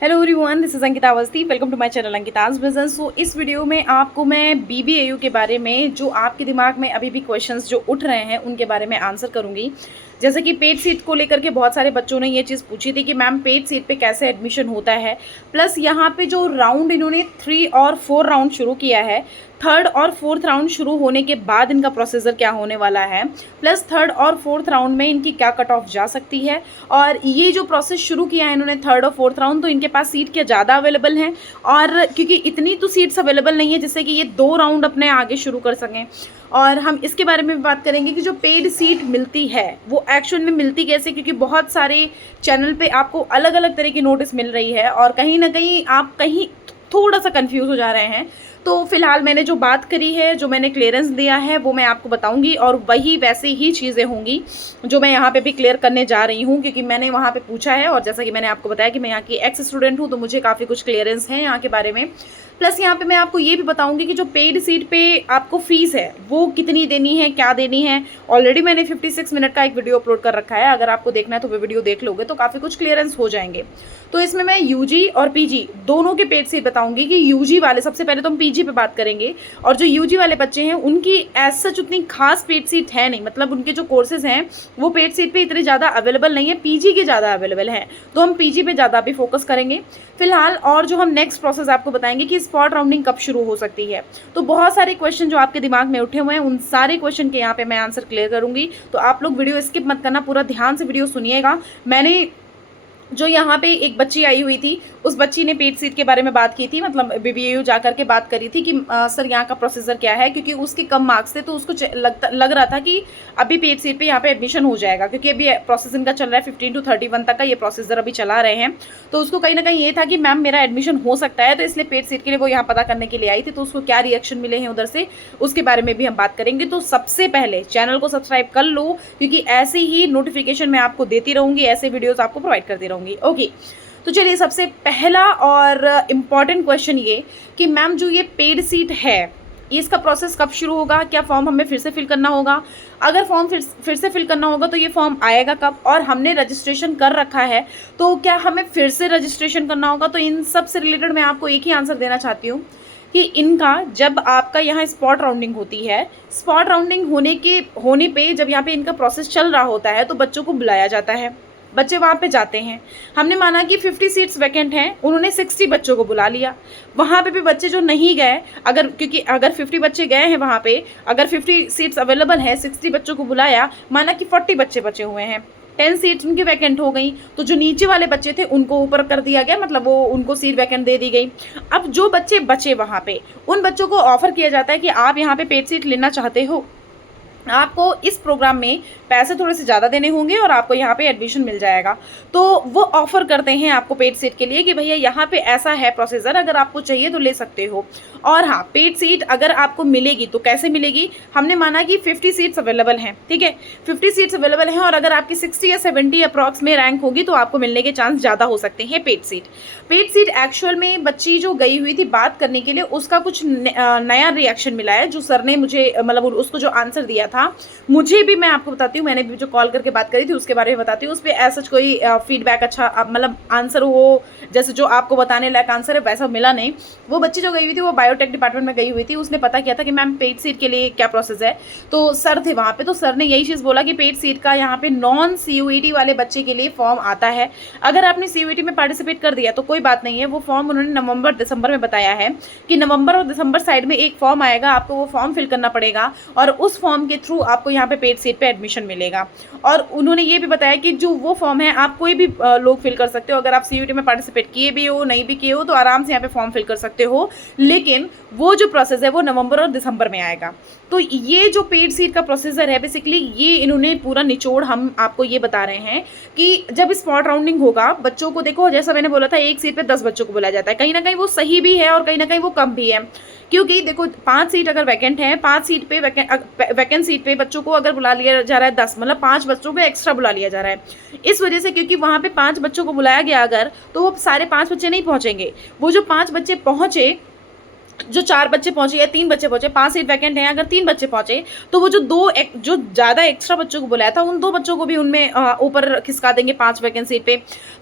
Hello everyone, this is Ankita Awasthi. Welcome to my channel Ankita's business. So इस वीडियो में आपको मैं बीबीएयू के बारे में जो आपके दिमाग में अभी भी क्वेश्चंस जो उठ रहे हैं उनके बारे में आंसर करूंगी। जैसे कि पेड सीट को लेकर के बहुत सारे बच्चों ने ये चीज़ पूछी थी कि मैम पेड सीट पे कैसे एडमिशन होता है, प्लस यहाँ पे जो राउंड इन्होंने 3 और 4 राउंड शुरू किया है, थर्ड और फोर्थ राउंड शुरू होने के बाद इनका प्रोसीजर क्या होने वाला है, प्लस थर्ड और फोर्थ राउंड में इनकी क्या कट ऑफ जा सकती है, और ये जो प्रोसेस शुरू किया है इन्होंने थर्ड और फोर्थ राउंड, तो इनके पास सीट क्या ज़्यादा अवेलेबल हैं, और क्योंकि इतनी तो सीट्स अवेलेबल नहीं है जिससे कि ये 2 राउंड अपने आगे शुरू कर सकें। और हम इसके बारे में भी बात करेंगे कि जो पेड सीट मिलती है वो एक्चुअल में मिलती कैसे, क्योंकि बहुत सारे चैनल पे आपको अलग अलग तरह की नोटिस मिल रही है और कहीं ना कहीं आप कहीं थोड़ा सा कंफ्यूज हो जा रहे हैं। तो फिलहाल मैंने जो बात करी है, जो मैंने क्लियरेंस दिया है, वो मैं आपको बताऊंगी, और वही वैसे ही चीज़ें होंगी जो मैं यहाँ पे भी क्लियर करने जा रही हूँ, क्योंकि मैंने वहाँ पे पूछा है और जैसा कि मैंने आपको बताया कि मैं यहाँ की एक्स स्टूडेंट हूँ, तो मुझे काफ़ी कुछ क्लियरेंस है यहाँ के बारे में। प्लस यहाँ पे मैं आपको ये भी बताऊंगी कि जो पेड सीट पे आपको फीस है वो कितनी देनी है, क्या देनी है। ऑलरेडी मैंने 56 मिनट का एक वीडियो अपलोड कर रखा है, अगर आपको देखना है तो वो वीडियो देख लोगे तो काफ़ी कुछ क्लियरेंस हो जाएंगे। तो इसमें मैं यूजी और पीजी दोनों के पेड सीट बताऊंगी कि यूजी वाले, सबसे पहले तो हम पीजी पे बात करेंगे, और जो यूजी वाले बच्चे हैं उनकी एज सच उतनी खास पेड सीट है नहीं, मतलब उनके जो कोर्सेज हैं वो पेड सीट पे इतने ज़्यादा अवेलेबल नहीं है, पीजी के ज़्यादा अवेलेबल हैं, तो हम पीजी पे ज़्यादा भी फोकस करेंगे फिलहाल। और जो हम नेक्स्ट प्रोसेस आपको बताएंगे कि स्पॉट राउंडिंग कब शुरू हो सकती है। तो बहुत सारे क्वेश्चन जो आपके दिमाग में उठे हुए हैं उन सारे क्वेश्चन के यहाँ पे मैं आंसर क्लियर करूंगी, तो आप लोग वीडियो स्किप मत करना, पूरा ध्यान से वीडियो सुनिएगा। मैंने जो यहाँ पे एक बच्ची आई हुई थी, उस बच्ची ने पेड सीट के बारे में बात की थी, मतलब बीबीएयू जा करके बात करी थी कि सर यहाँ का प्रोसीजर क्या है, क्योंकि उसके कम मार्क्स थे तो उसको लग रहा था कि अभी पेड सीट पे यहाँ पे एडमिशन हो जाएगा, क्योंकि अभी प्रोसेस इनका चल रहा है 15 to 31 तक का ये प्रोसीजर अभी चला रहे हैं। तो उसको कहीं ना कहीं ये था कि मैम मेरा एडमिशन हो सकता है, तो इसलिए पेड सीट के लिए वो यहाँ पता करने के लिए आई थी। तो उसको क्या रिएक्शन मिले हैं उधर से, उसके बारे में भी हम बात करेंगे। तो सबसे पहले चैनल को सब्सक्राइब कर लो, क्योंकि ऐसे ही नोटिफिकेशन मैं आपको देती रहूँगी, ऐसे वीडियोज़ आपको प्रोवाइड करती रहूँगी। ओके, तो चलिए सबसे पहला और इम्पॉर्टेंट क्वेश्चन ये कि मैम जो ये पेड सीट है इसका प्रोसेस कब शुरू होगा, क्या फॉर्म हमें फिर से फिल करना होगा, अगर फॉर्म फिर से फिल करना होगा तो ये फॉर्म आएगा कब, और हमने रजिस्ट्रेशन कर रखा है तो क्या हमें फिर से रजिस्ट्रेशन करना होगा। तो इन सब से रिलेटेड मैं आपको एक ही आंसर देना चाहती हूँ कि इनका जब आपका यहाँ स्पॉट राउंडिंग होती है, स्पॉट राउंडिंग होने पे जब यहाँ पे इनका प्रोसेस चल रहा होता है तो बच्चों को बुलाया जाता है, बच्चे वहाँ पे जाते हैं। हमने माना कि 50 सीट्स वैकेंट हैं, उन्होंने 60 बच्चों को बुला लिया। वहाँ पे भी बच्चे जो नहीं गए, अगर 50 बच्चे गए हैं वहाँ पे, अगर 50 सीट्स अवेलेबल हैं, 60 बच्चों को बुलाया, माना कि 40 बच्चे बचे हुए हैं, 10 सीट्स उनकी वैकेंट हो गई, तो जो नीचे वाले बच्चे थे उनको ऊपर कर दिया गया, मतलब वो उनको सीट वैकेंट दे दी गई। अब जो बच्चे बचे वहाँ पे, उन बच्चों को ऑफर किया जाता है कि आप यहाँ पे पेड सीट लेना चाहते हो, आपको इस प्रोग्राम में पैसे थोड़े से ज़्यादा देने होंगे और आपको यहाँ पे एडमिशन मिल जाएगा। तो वो ऑफ़र करते हैं आपको पेड सीट के लिए कि भैया यहाँ पे ऐसा है प्रोसीजर, अगर आपको चाहिए तो ले सकते हो। और हाँ, पेड सीट अगर आपको मिलेगी तो कैसे मिलेगी, हमने माना कि 50 सीट्स अवेलेबल हैं, ठीक है, 50 सीट्स अवेलेबल हैं, और अगर आपकी 60 या 70 अप्रॉक्स में रैंक होगी तो आपको मिलने के चांस ज़्यादा हो सकते हैं paid seat. Paid seat actual में बच्ची जो गई हुई थी बात करने के लिए, उसका कुछ नया रिएक्शन मिला है, जो सर ने मुझे मतलब उसको जो आंसर दिया था, मुझे भी मैं आपको बताती हूँ, मैंने भी जो कॉल करके बात करी थी उसके बारे में बताती हूँ। उस पर ऐसा कोई फीडबैक अच्छा मतलब आंसर वो जैसे जो आपको बताने लायक आंसर है वैसा मिला नहीं। वो बच्ची जो गई हुई थी वो बायोटेक डिपार्टमेंट में गई हुई थी, उसने पता किया था कि मैम पेड सीट के लिए क्या प्रोसेस है, तो सर थे वहाँ पे, तो सर ने यही चीज़ बोला कि पेड सीट का यहाँ पे नॉन CUET वाले बच्चे के लिए फॉर्म आता है। अगर आपने CUET में पार्टिसिपेट कर दिया तो कोई बात नहीं है, वो फॉर्म उन्होंने नवंबर दिसंबर में बताया है कि नवंबर और दिसंबर साइड में एक फॉर्म आएगा, आपको वो फॉर्म फिल करना पड़ेगा और उस फॉर्म के थ्रू आपको यहाँ पे पेड सीट पे एडमिशन मिलेगा। और उन्होंने ये भी बताया कि जो वो फॉर्म है आप कोई भी लोग फिल कर सकते हो, अगर आप CUET में पार्टिसिपेट किए भी हो नहीं भी किए हो तो आराम से यहाँ पे फॉर्म फिल कर सकते हो, लेकिन वो जो प्रोसेस है वो नवंबर और दिसंबर में आएगा। तो ये जो पेड सीट का प्रोसीजर है बेसिकली, ये इन्होंने पूरा निचोड़ हम आपको ये बता रहे हैं कि जब स्पॉट राउंडिंग होगा बच्चों को, देखो जैसा मैंने बोला था एक सीट पे 10 बच्चों को बुलाया जाता है, कहीं ना कहीं वो सही भी है और कहीं ना कहीं वो कम भी है, क्योंकि देखो 5 सीट अगर वैकेंट है, 5 सीट पे वैकेंट सीट पे बच्चों को अगर बुला लिया जा रहा है 10, मतलब 5 बच्चों को एक्स्ट्रा बुला लिया जा रहा है इस वजह से, क्योंकि वहाँ पे 5 बच्चों को बुलाया गया अगर, तो वो सारे 5 बच्चे नहीं पहुँचेंगे, वो जो 5 बच्चे पहुँचे जो 4 बच्चे पहुँचे या 3 बच्चे पहुँचे, 5 सीट वैकेंट हैं, अगर 3 बच्चे पहुँचे तो वो जो ज़्यादा एक्स्ट्रा बच्चों को बुलाया था उन 2 बच्चों को भी उनमें ऊपर खिसका देंगे 5 वैकेंट सीट पे।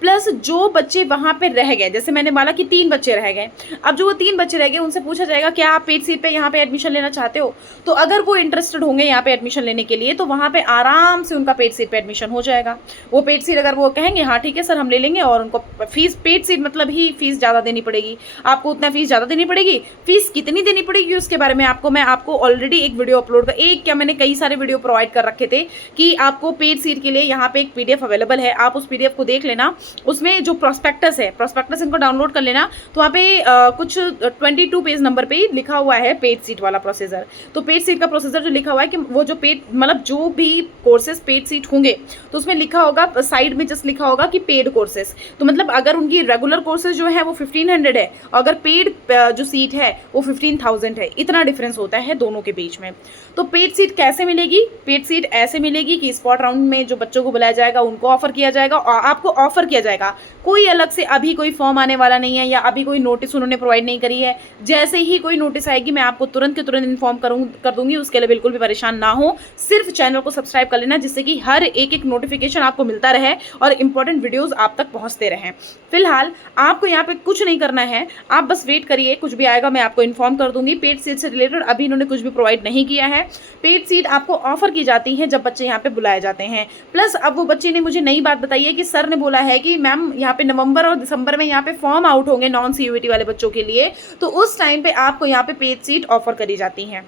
प्लस जो बच्चे वहाँ पे रह गए, जैसे मैंने बोला कि 3 बच्चे रह गए, अब जो वो 3 बच्चे रह गए उनसे पूछा जाएगा क्या आप पेड सीट पे यहाँ पे एडमिशन लेना चाहते हो? तो अगर वो इंटरेस्टेड होंगे यहाँ पे एडमिशन लेने के लिए तो वहाँ पे आराम से उनका पेड सीट पे एडमिशन हो जाएगा। वो पेड सीट अगर वो कहेंगे हाँ ठीक है सर हम ले लेंगे, और उनको फीस पेड सीट मतलब ही फीस ज़्यादा देनी पड़ेगी, आपको उतना फीस ज़्यादा देनी पड़ेगी। फीस कितनी देनी पड़ेगी उसके बारे में मैं आपको ऑलरेडी एक वीडियो अपलोड कर मैंने कई सारे वीडियो प्रोवाइड कर रखे थे कि आपको पेड सीट के लिए यहाँ पे एक पीडीएफ अवेलेबल है, आप उस पीडीएफ को देख लेना। उसमें जो प्रोस्पेक्टस है, प्रोस्पेक्टस इनको डाउनलोड कर लेना, तो वहाँ पे कुछ 22 पेज नंबर पे लिखा हुआ है पेड सीट वाला प्रोसीजर। तो पेड सीट का प्रोसीजर जो लिखा हुआ है कि वो जो पेड मतलब जो भी कोर्सेज पेड सीट होंगे तो उसमें लिखा होगा साइड में जस्ट लिखा होगा कि पेड कोर्सेज। तो मतलब अगर उनकी रेगुलर कोर्सेज जो है वो 1500 है और अगर पेड जो सीट है वो 15,000 है, इतना डिफरेंस होता है दोनों के बीच में। तो पेड सीट कैसे मिलेगी? पेड सीट ऐसे मिलेगी कि स्पॉट राउंड में जो बच्चों को बुलाया जाएगा उनको ऑफर किया जाएगा, और आपको ऑफर किया जाएगा, कोई अलग से अभी कोई फॉर्म आने वाला नहीं है या अभी कोई नोटिस उन्होंने प्रोवाइड नहीं करी है। जैसे ही कोई नोटिस आएगी मैं आपको तुरंत के तुरंत इन्फॉर्म कर दूंगी, उसके लिए बिल्कुल भी परेशान ना हो। सिर्फ चैनल को सब्सक्राइब कर लेना जिससे कि हर एक नोटिफिकेशन आपको मिलता रहे और इंपॉर्टेंट वीडियोस आप तक पहुंचते रहें। फिलहाल आपको यहाँ पे कुछ नहीं करना है, आप बस वेट करिए, कुछ भी आएगा मैं आपको इन्फॉर्म कर दूंगी। पेड सीट से रिलेटेड अभी इन्होंने कुछ भी प्रोवाइड नहीं किया है। पेड सीट आपको ऑफर की जाती है जब बच्चे यहाँ पे बुलाए जाते हैं। प्लस अब वो बच्चे ने मुझे नई बात बताई है कि सर ने बोला है कि मैम यहाँ पे नवंबर और दिसंबर में यहाँ पे फॉर्म आउट होंगे नॉन सीयूईटी वाले बच्चों के लिए, तो उस टाइम पे आपको यहाँ पे पेड सीट ऑफर करी जाती हैं।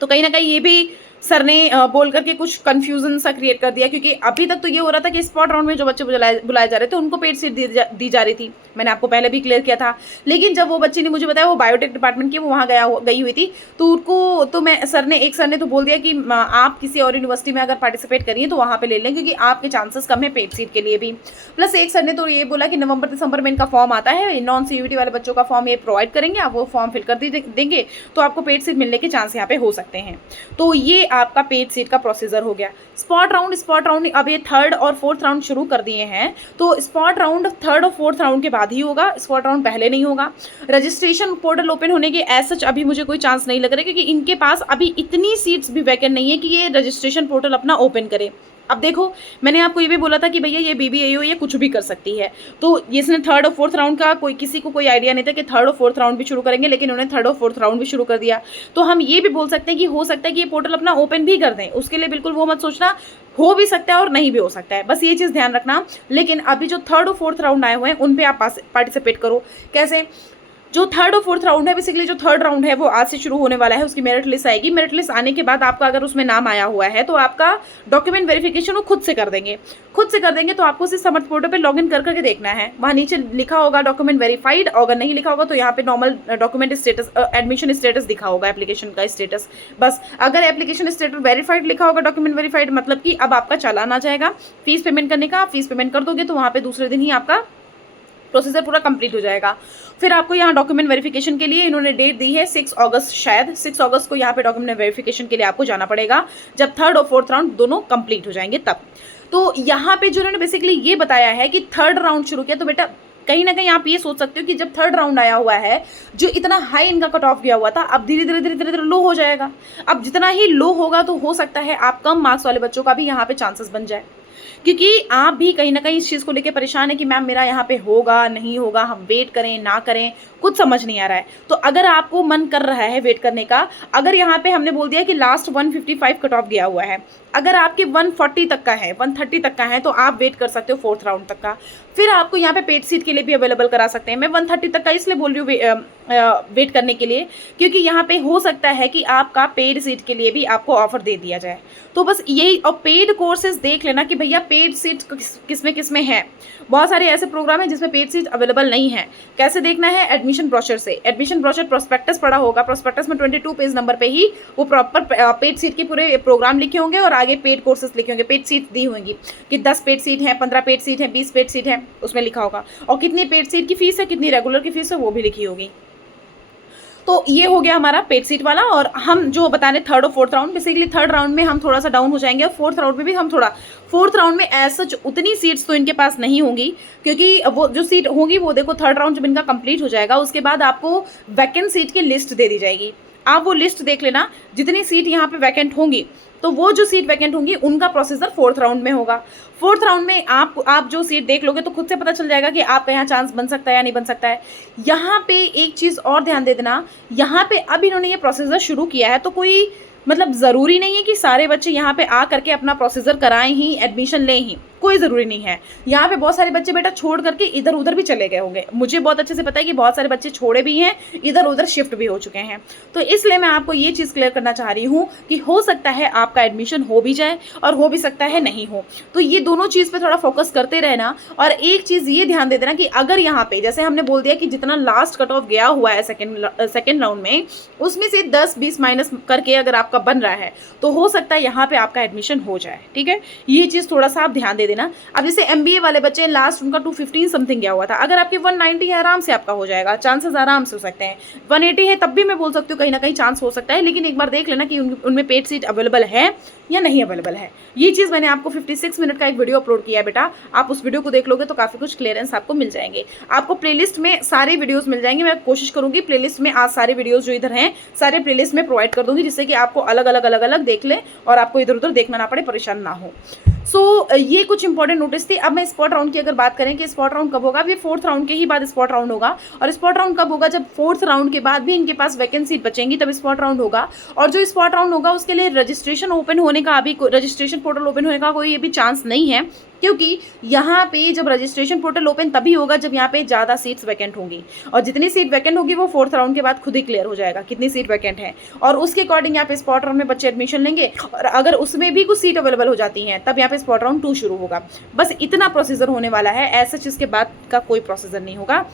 तो कहीं ना कहीं ये भी सर ने बोल करके कुछ कंफ्यूजन सा क्रिएट कर दिया, क्योंकि अभी तक तो ये हो रहा था कि स्पॉट राउंड में जो बच्चे बुलाए जा रहे थे उनको पेड सीट दी जा रही थी। मैंने आपको पहले भी क्लियर किया था। लेकिन जब वो बच्चे ने मुझे बताया वो बायोटेक डिपार्टमेंट की, वो वहाँ गई हुई थी, तो उनको तो एक सर ने तो बोल दिया कि आप किसी और यूनिवर्सिटी में अगर पार्टिसिपेट करिए तो वहाँ पे ले लें, क्योंकि आपके चांसेस कम है पेड सीट के लिए भी। प्लस एक सर ने तो ये बोला कि नवंबर दिसंबर में इनका फॉर्म आता है, नॉन सीयूईटी वाले बच्चों का फॉर्म ये प्रोवाइड करेंगे, आप वो फॉर्म फिल कर देंगे तो आपको पेड सीट मिलने के चांस यहाँ पे हो सकते हैं। तो ये आपका पेड सीट का प्रोसीजर हो गया। स्पॉट राउंड अब ये 3rd और 4th राउंड शुरू कर दिए हैं, तो स्पॉट राउंड 3rd और 4th राउंड के बाद ही होगा, स्पॉट राउंड पहले नहीं होगा। रजिस्ट्रेशन पोर्टल ओपन होने के एज सच अभी मुझे कोई चांस नहीं लग रहा है, क्योंकि इनके पास अभी इतनी सीट्स भी वैकेंट नहीं है कि ये रजिस्ट्रेशन पोर्टल अपना ओपन करे। अब देखो मैंने आपको ये भी बोला था कि भैया ये BBAU ये कुछ भी कर सकती है, तो इसने 3rd और 4th राउंड का किसी को कोई आइडिया नहीं था कि 3rd और 4th राउंड भी शुरू करेंगे, लेकिन उन्होंने 3rd और 4th राउंड भी शुरू कर दिया। तो हम ये भी बोल सकते हैं कि हो सकता है कि ये पोर्टल अपना ओपन भी कर दें, उसके लिए बिल्कुल वो मत सोचना, हो भी सकता है और नहीं भी हो सकता है, बस ये चीज़ ध्यान रखना। लेकिन अभी जो 3rd और 4th राउंड आए हुए हैं उन पर आप पार्टिसिपेट करो। कैसे? जो 3rd और 4th राउंड है, बेसिकली जो 3rd राउंड है वो आज से शुरू होने वाला है, उसकी मेरिट लिस्ट आएगी। मेरिट लिस्ट आने के बाद आपका अगर उसमें नाम आया हुआ है तो आपका डॉक्यूमेंट वेरिफिकेशन वो खुद से कर देंगे, तो आपको उसे समर्थ पोर्टल पे लॉगिन कर करके देखना है। वहाँ नीचे लिखा होगा डॉक्यूमेंट वेरीफाइड, और अगर नहीं लिखा होगा तो यहाँ पे normal document status admission status दिखा होगा, एप्लीकेशन का स्टेटस। बस अगर एप्लीकेशन स्टेटस वेरीफाइड लिखा होगा, डॉक्यूमेंट वेरीफाइड, मतलब कि अब आपका चालान आ जाएगा फीस पेमेंट करने का। आप फीस पेमेंट कर दोगे तो वहाँ पे दूसरे दिन ही आपका प्रोसीजर पूरा कंप्लीट हो जाएगा। फिर आपको यहाँ डॉक्यूमेंट वेरिफिकेशन के लिए इन्होंने डेट दी है 6 अगस्त, शायद 6 अगस्त को यहाँ पे डॉक्यूमेंट वेरिफिकेशन के लिए आपको जाना पड़ेगा, जब 3rd और 4th राउंड दोनों कंप्लीट हो जाएंगे तब। तो यहाँ पे जो उन्होंने बेसिकली ये बताया है कि 3rd राउंड शुरू किया, तो बेटा कहीं ना कहीं आप ये सोच सकते हो कि जब 3rd राउंड आया हुआ है, जो इतना हाई इनका कट ऑफ गया हुआ था, अब धीरे धीरे लो हो जाएगा। अब जितना ही लो होगा तो हो सकता है आप कम मार्क्स वाले बच्चों का भी यहाँ पे चांसेस बन जाए, क्योंकि आप भी कहीं ना कहीं इस चीज़ को लेकर परेशान है कि मैम मेरा यहाँ पे होगा नहीं होगा, हम वेट करें ना करें, कुछ समझ नहीं आ रहा है। तो अगर आपको मन कर रहा है वेट करने का, अगर यहाँ पे हमने बोल दिया कि लास्ट 155 कट ऑफ गया हुआ है, अगर आपके 140 तक का है, 130 तक का है, तो आप वेट कर सकते हो 4th राउंड तक का। फिर आपको यहाँ पे पेड सीट के लिए भी अवेलेबल करा सकते हैं। मैं 130 तक का इसलिए बोल रही हूँ वेट करने के लिए, क्योंकि यहाँ पे हो सकता है कि आपका पेड सीट के लिए भी आपको ऑफर दे दिया जाए। तो बस यही, और पेड कोर्सेज देख लेना कि भैया पेड सीट किसमें है। बहुत सारे ऐसे प्रोग्राम है जिसमें पेड सीट अवेलेबल नहीं है। कैसे देखना है? एडमिशन ब्रोशर से। एडमिशन ब्रोशर प्रोस्पेक्टस पढ़ा होगा, प्रोस्पेक्टस में 22 पेज नंबर पे ही वो प्रॉपर पेड सीट के पूरे प्रोग्राम लिखे होंगे और आगे पेड कोर्सेज लिखे होंगे, पेड सीट दी होंगी कि 10 पेड सीट है, 15 पेड सीट है, 20 पेड सीट है, उसमें लिखा होगा, और कितनी पेड सीट की फीस है, कितनी रेगुलर की फीस है, वो भी लिखी होगी। तो ये हो गया हमारा पेड सीट वाला। और हम जो बता रहे थर्ड और fourth round, basically third round में हम थोड़ा सा डाउन हो जाएंगे और फोर्थ राउंड में भी हम थोड़ा, फोर्थ राउंड में एज सच उतनी सीट्स तो इनके पास नहीं होंगी, क्योंकि वो जो सीट होंगी वो देखो थर्ड राउंड जब इनका कंप्लीट हो जाएगा उसके बाद आपको वैकेंट सीट की लिस्ट दे दी जाएगी। आप वो लिस्ट देख लेना, जितनी सीट यहाँ पे वैकेंट होंगी तो वो जो सीट वैकेंट होंगी उनका प्रोसीजर फोर्थ राउंड में होगा। फोर्थ राउंड में आप जो सीट देख लोगे तो खुद से पता चल जाएगा कि आपका यहाँ चांस बन सकता है या नहीं बन सकता है। यहाँ पे एक चीज़ और ध्यान दे देना, यहाँ पे अब इन्होंने ये प्रोसीजर शुरू किया है तो कोई मतलब ज़रूरी नहीं है कि सारे बच्चे यहाँ पे आ करके अपना प्रोसीजर कराएं ही, एडमिशन लें ही, कोई ज़रूरी नहीं है। यहाँ पे बहुत सारे बच्चे बेटा छोड़ करके इधर उधर भी चले गए होंगे, मुझे बहुत अच्छे से पता है कि बहुत सारे बच्चे छोड़े भी हैं, इधर उधर शिफ्ट भी हो चुके हैं। तो इसलिए मैं आपको ये चीज़ क्लियर करना चाह रही हूँ कि हो सकता है आपका एडमिशन हो भी जाए और हो भी सकता है नहीं हो। तो ये दोनों चीज़ पर थोड़ा फोकस करते रहना। और एक चीज़ ये ध्यान दे देना कि अगर यहाँ पे जैसे हमने बोल दिया कि जितना लास्ट कट ऑफ गया हुआ है सेकेंड राउंड में, उसमें से 10-20 माइनस करके अगर आपका बन रहा है तो हो सकता है यहाँ पे आपका एडमिशन हो जाए। ठीक है, ये चीज़ थोड़ा सा आप ध्यान दे देना। अब जैसे MBA वाले बच्चे लास्ट उनका 215 समथिंग गया हुआ था, अगर आपके 190 है आराम से आपका हो जाएगा, चांसेस आराम से हो सकते हैं। 180 है तब भी मैं बोल सकती हूँ कहीं ना कहीं चांस हो सकता है, लेकिन एक बार देख लेना कि उनमें पेड सीट अवेलेबल है या नहीं अवेलेबल है। ये चीज़ मैंने आपको 56 मिनट का एक वीडियो अपलोड किया है बेटा, आप उस वीडियो को देख लोगे तो काफ़ी कुछ क्लियरेंस आपको मिल जाएंगे। आपको प्लेलिस्ट में सारे वीडियोस मिल जाएंगे, मैं कोशिश करूंगी प्लेलिस्ट में आज सारे वीडियोस जो इधर हैं सारे प्लेलिस्ट में प्रोवाइड कर दूंगी, जिससे कि आपको अलग अलग देख ले और आपको इधर उधर देखना ना पड़े, परेशान ना हो। ये कुछ इंपॉर्टेंट नोटिस थी। अब मैं स्पॉट राउंड की अगर बात करें कि स्पॉट राउंड कब होगा, अब ये फोर्थ राउंड के ही बाद स्पॉट राउंड होगा। और स्पॉट राउंड कब होगा, जब फोर्थ राउंड के बाद भी इनके पास वैकेंसी बचेंगी तब स्पॉट राउंड होगा। और जो स्पॉट राउंड होगा उसके लिए रजिस्ट्रेशन ओपन होने का, अभी रजिस्ट्रेशन पोर्टल ओपन होने का कोई भी चांस नहीं है, क्योंकि यहाँ पे जब रजिस्ट्रेशन पोर्टल ओपन तभी होगा जब यहाँ पे ज़्यादा सीट्स वैकेंट होंगी, और जितनी सीट वैकेंट होगी वो फोर्थ राउंड के बाद खुद ही क्लियर हो जाएगा कितनी सीट वैकेंट है, और उसके अकॉर्डिंग यहाँ पे स्पॉट राउंड में बच्चे एडमिशन लेंगे। और अगर उसमें भी कुछ सीट अवेलेबल हो जाती हैं तब यहाँ पे स्पॉट राउंड 2 शुरू होगा। बस इतना प्रोसीजर होने वाला है, ऐसा चीज़ के बाद का कोई प्रोसीजर नहीं होगा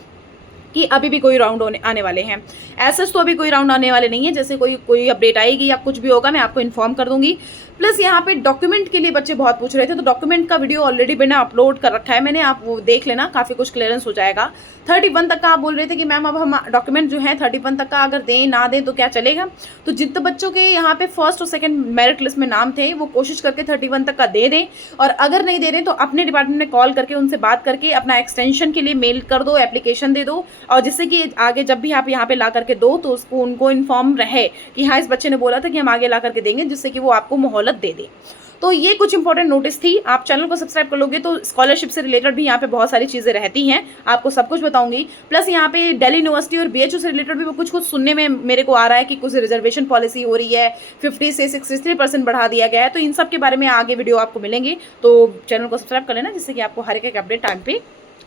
कि अभी भी कोई राउंड आने वाले हैं। ऐसा तो अभी कोई राउंड आने वाले नहीं है, जैसे कोई अपडेट आएगी या कुछ भी होगा मैं आपको इन्फॉर्म कर दूंगी। प्लस यहाँ पे डॉक्यूमेंट के लिए बच्चे बहुत पूछ रहे थे, तो डॉक्यूमेंट का वीडियो ऑलरेडी मैंने अपलोड कर रखा है, मैंने, आप वो देख लेना, काफ़ी कुछ क्लियरेंस हो जाएगा। 31 तक का आप बोल रहे थे कि मैम अब हम डॉक्यूमेंट जो है 31 तक का अगर दें ना दें तो क्या चलेगा। तो जितने बच्चों के यहाँ पे फर्स्ट और सेकंड मेरिट लिस्ट में नाम थे वो कोशिश करके 31 तक का दे दें, और अगर नहीं दे रहे तो अपने डिपार्टमेंट में कॉल करके उनसे बात करके अपना एक्सटेंशन के लिए मेल कर दो, एप्लीकेशन दे दो, और जिससे कि आगे जब भी आप यहाँ पे ला करके दो तो उसको उनको इन्फॉर्म रहे कि हाँ इस बच्चे ने बोला था कि हम आगे ला करके देंगे, जिससे कि वो आपको मोहलत दे दे। तो ये कुछ इंपॉर्टेंट नोटिस थी। आप चैनल को सब्सक्राइब कर लोगे तो स्कॉलरशिप से रिलेटेड भी यहाँ पे बहुत सारी चीज़ें रहती हैं, आपको सब कुछ बताऊंगी। प्लस यहाँ पे दिल्ली यूनिवर्सिटी और BHU से रिलेटेड भी वो कुछ सुनने में मेरे को आ रहा है कि कुछ रिजर्वेशन पॉलिसी हो रही है, 50 से 63% बढ़ा दिया गया है। तो इन सब के बारे में आगे वीडियो आपको मिलेंगे, तो चैनल को सब्सक्राइब कर लेना, जिससे कि आपको हर एक अपडेट टाइम पे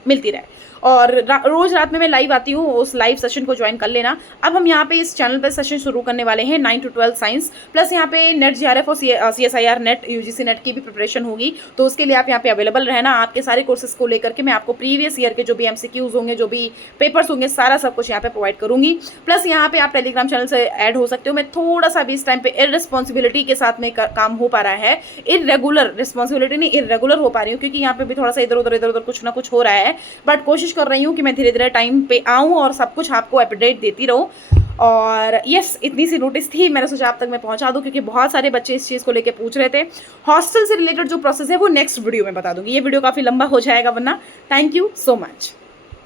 मिलती रहे। और रोज़ रात में मैं लाइव आती हूँ, उस लाइव सेशन को ज्वाइन कर लेना। अब हम यहाँ पे इस चैनल पे सेशन शुरू करने वाले हैं 9 to 12 साइंस, प्लस यहाँ पे नेट JRF और CSIR नेट UGC नेट की भी प्रिपरेशन होगी, तो उसके लिए आप यहाँ पे अवेलेबल रहना। आपके सारे कोर्सेज को लेकर के मैं आपको प्रीवियस ईयर के जो भी MCQs होंगे, जो भी पेपर्स होंगे, सारा सब कुछ यहाँ पे प्रोवाइड करूँगी। प्लस यहाँ पे आप टेलीग्राम चैनल से ऐड हो सकते हो। मैं थोड़ा सा भी इस टाइम पे इररिस्पॉन्सिबिलिटी के साथ में काम हो पा रहा है, इरेगुलर रिस्पॉन्सिबिलिटी नहीं, इरेगुलर हो पा रही हूँ, क्योंकि यहाँ पे भी थोड़ा सा इधर उधर कुछ ना कुछ हो रहा है, बट कोशिश कर रही हूँ कि मैं धीरे धीरे टाइम पे आऊँ और सब कुछ आपको अपडेट देती रहूँ। और यस, इतनी सी नोटिस थी, मैंने सोचा आप तक मैं पहुंचा दूं, क्योंकि बहुत सारे बच्चे इस चीज़ को लेके पूछ रहे थे। हॉस्टल से रिलेटेड जो प्रोसेस है वो नेक्स्ट वीडियो में बता दूंगी, ये वीडियो काफ़ी लंबा हो जाएगा वरना। Thank you so much.